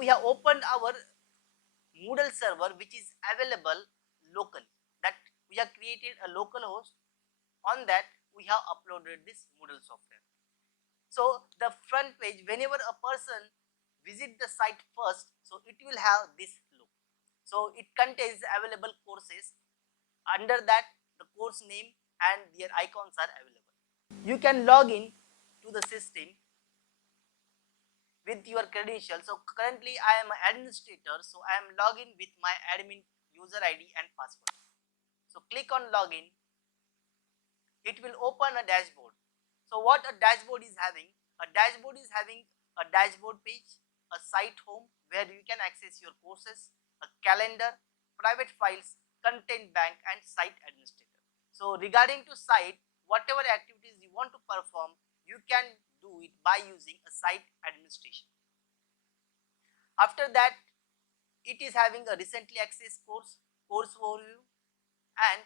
we have opened our Moodle server which is available locally. That we have created a local host. On that we have uploaded this Moodle software. So the front page, whenever a person visit the site first, so it will have this look. So it contains available courses. Under that the course name and their icons are available. You can log in to the system with your credentials. So currently I am an administrator, so I am logging with my admin user ID and password. So click on login. It will open a dashboard. So what a dashboard is having? A dashboard is having a dashboard page, a site home where you can access your courses, a calendar, private files, content bank and site administrator. So regarding to site, whatever activities you want to perform, you can do it by using a site administration. After that, it is having a recently accessed course, course overview and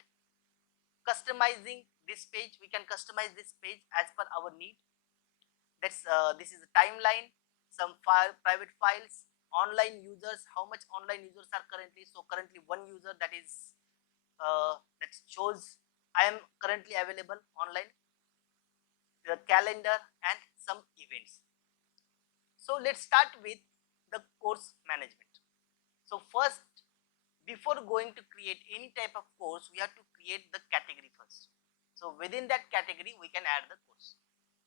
customizing this page. We can customize this page as per our need. This is a timeline, some private files, online users, how much online users are currently. So currently one user, that is that shows I am currently available online, the calendar and some events. So let's start with the course management. So first, before going to create any type of course, we have to create the category first. So within that category we can add the course.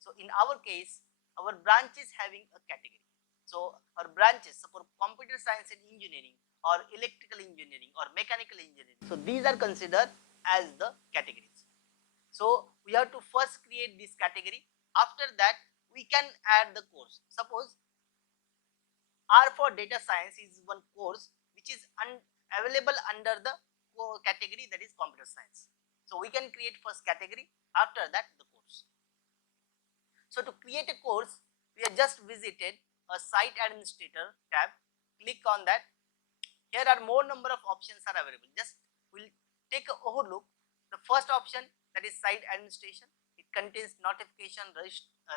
So in our case, our branch is having a category. So our branches, so for computer science and engineering or electrical engineering or mechanical engineering, so these are considered as the categories. So we have to first create this category. After that we can add the course. Suppose R for data science is one course which is available under the category, that is computer science. So we can create first category, after that the course. So to create a course, we have just visited a site administrator tab. Click on that. Here are more number of options are available. Just we'll take a overlook. The first option, that is site administration. It contains notification,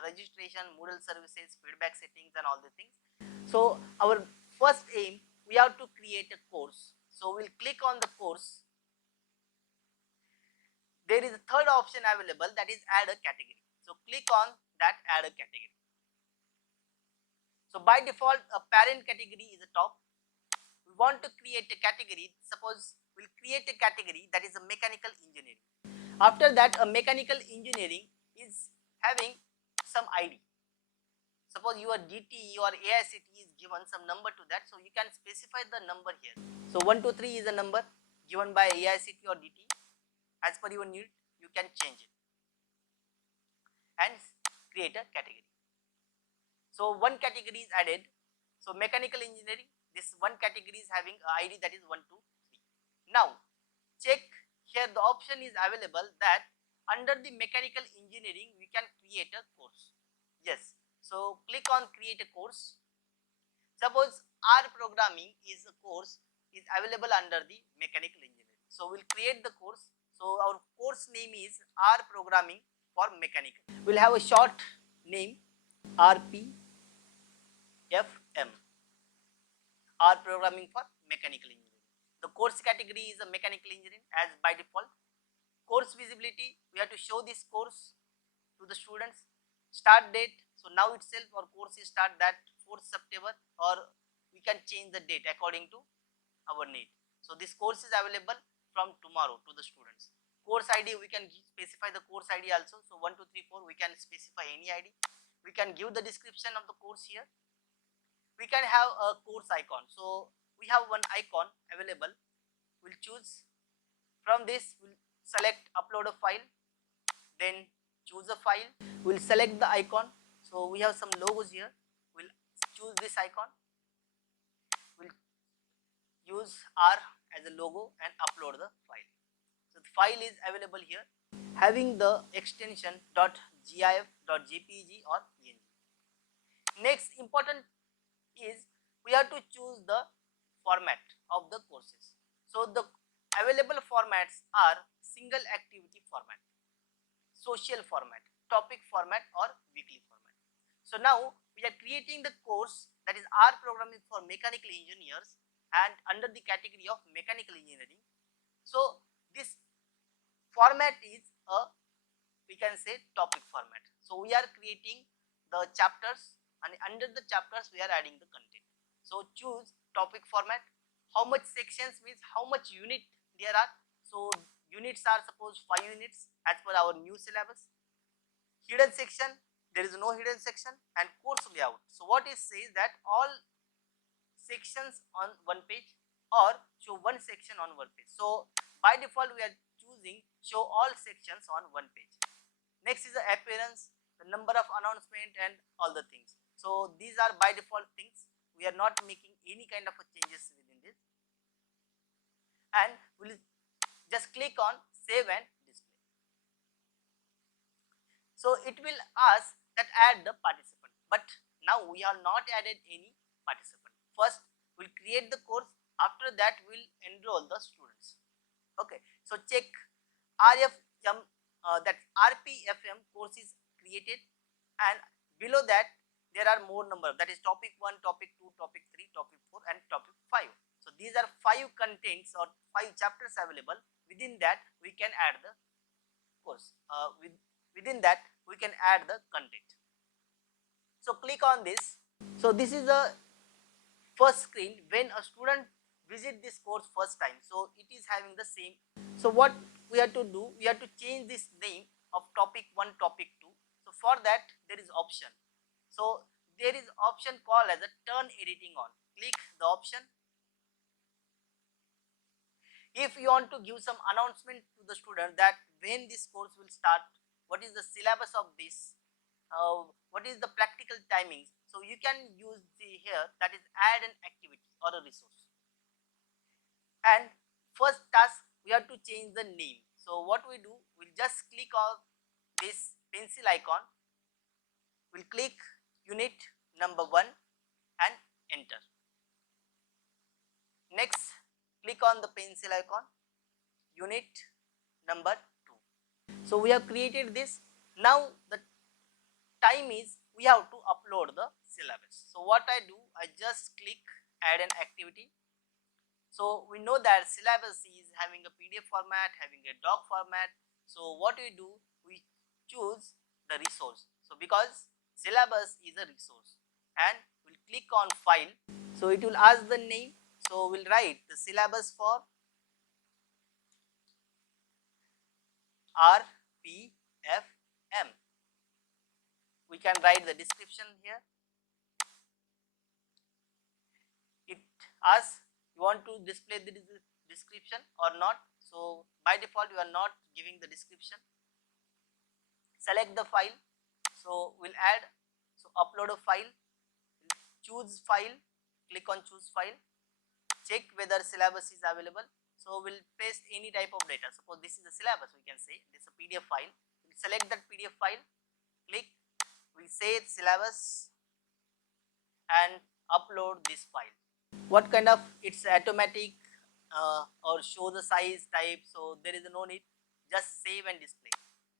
registration, Moodle services, feedback settings and all the things. So our first aim, we have to create a course. So we'll click on the course. There is a third option available, that is add a category. So click on that, add a category. So by default a parent category is the top. We want to create a category. Suppose we'll create a category that is a mechanical engineering. After that, a mechanical engineering is having some ID. Suppose your DTE or AICT is given some number to that, so you can specify the number here. So 123 is a number given by AICT or DTE. As per your need, you can change it and create a category. So one category is added. So mechanical engineering, this one category is having a ID that is 123. Now check here, the option is available that under the mechanical engineering we can create a course. Yes, so click on create a course. Suppose R programming is a course is available under the mechanical engineering. So we'll create the course. So our course name is R programming for mechanical. We'll have a short name, RPFM, R programming for mechanical engineering. The course category is a mechanical engineering as by default. Course visibility, we have to show this course to the students. Start date, so now itself our course is start that 4th September, or we can change the date according to our need. So this course is available from tomorrow to the students. Course ID, we can specify the course ID also. So 1, 2, 3, 4, we can specify any ID. We can give the description of the course here. We can have a course icon. So we have one icon available. We'll choose from this. We'll select upload a file, then choose a file. We'll select the icon. So we have some logos here. We'll choose this icon. We'll use R as a logo and upload the file. So the file is available here, having the extension .gif, .jpeg or png. Next important is we have to choose the format of the courses. So the available formats are single activity format, social format, topic format or weekly format. So now we are creating the course that is R programming for mechanical engineers and under the category of mechanical engineering. So this format is a, we can say, topic format. So we are creating the chapters and under the chapters we are adding the content. So choose topic format. How much sections means how much unit there are. So units are suppose 5 units as per our new syllabus. Hidden section, there is no hidden section, and course layout. So what it says that all sections on one page or show one section on one page. So by default we are choosing show all sections on one page. Next is the appearance, the number of announcement and all the things. So these are by default things. We are not making any kind of a changes within this. And we'll just click on save and display. So it will ask that add the participant, but now we have not added any participant. First we'll create the course, after that we'll enroll the students. Okay, so check RFM, that RPFM course is created, and below that there are more number, that is topic 1, topic 2, topic 3, topic 4 and topic 5. So these are 5 contents or 5 chapters available. Within that we can add the course, within that we can add the content. So click on this. So this is the first screen when a student visit this course first time. So it is having the same. So what we have to do, we have to change this name of topic 1, topic 2. So for that there is option. So there is option called as a turn editing on. Click the option. If you want to give some announcement to the student that when this course will start, what is the syllabus of this, what is the practical timings, so you can use the here, that is add an activity or a resource. And first task we have to change the name. So what we do, we'll just click on this pencil icon, we'll click unit number 1 and enter. Next click on the pencil icon, unit number 2. So we have created this. Now the time is we have to upload the syllabus. So what I do, I just click add an activity. So we know that syllabus is having a PDF format, having a doc format. So what we do, we choose the resource. So because syllabus is a resource, and we'll click on file. So it will ask the name. So we'll write the syllabus for RPFM. We can write the description here. It asks you want to display the description or not. So by default you are not giving the description. Select the file. So we'll add, so upload a file, choose file, click on choose file, check whether syllabus is available. So we'll paste any type of data. Suppose this is the syllabus, we can say this is a PDF file. We'll select that PDF file, click, we say syllabus and upload this file. What kind of, it's automatic or show the size type, so there is no need, just save and display.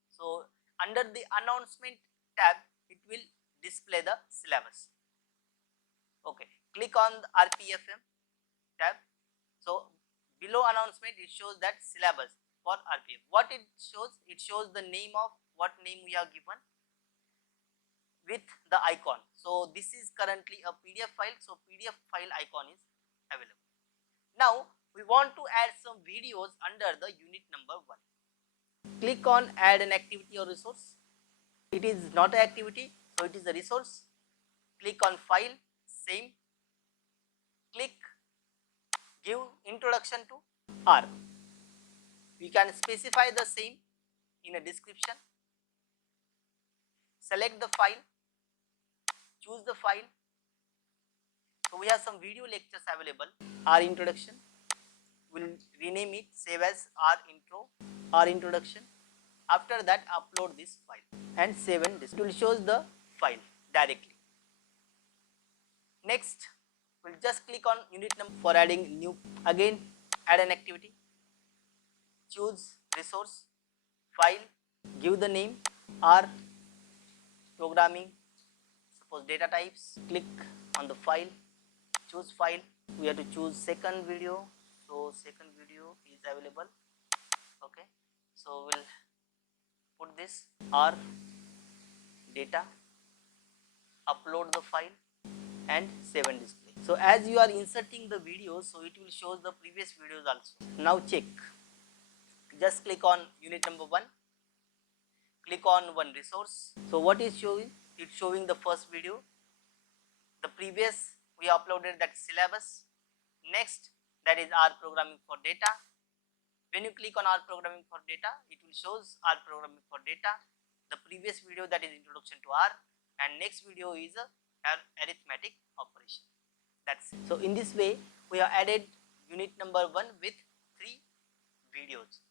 So under the announcement tab it will display the syllabus. Okay, click on the RPFM tab. So below announcement it shows that syllabus for RPF. What it shows the name of what name we have given with the icon. So this is currently a PDF file, so PDF file icon is available. Now we want to add some videos under the unit number 1. Click on add an activity or resource. It is not an activity, so it is a resource. Click on file, same, click give introduction to R. We can specify the same in a description. Select the file, choose the file. So we have some video lectures available. R introduction, we'll rename it, save as R intro, R introduction. After that upload this file and save and this. It will show the file directly. Next we'll just click on unit number for adding new. Again add an activity, choose resource, file, give the name R programming, Suppose data types, click on the file, choose file, we have to choose second video, so second video is available. Okay, so we'll put this R data, upload the file and save and display. So as you are inserting the video, so it will show the previous videos also. Now check, just click on unit number 1, click on one resource. So what is showing? It's showing the first video, the previous we uploaded that syllabus, next that is R programming for data. When you click on R programming for data, it will shows R programming for data, the previous video that is introduction to R, and next video is a arithmetic operation. That's it. So in this way we have added unit number 1 with 3 videos.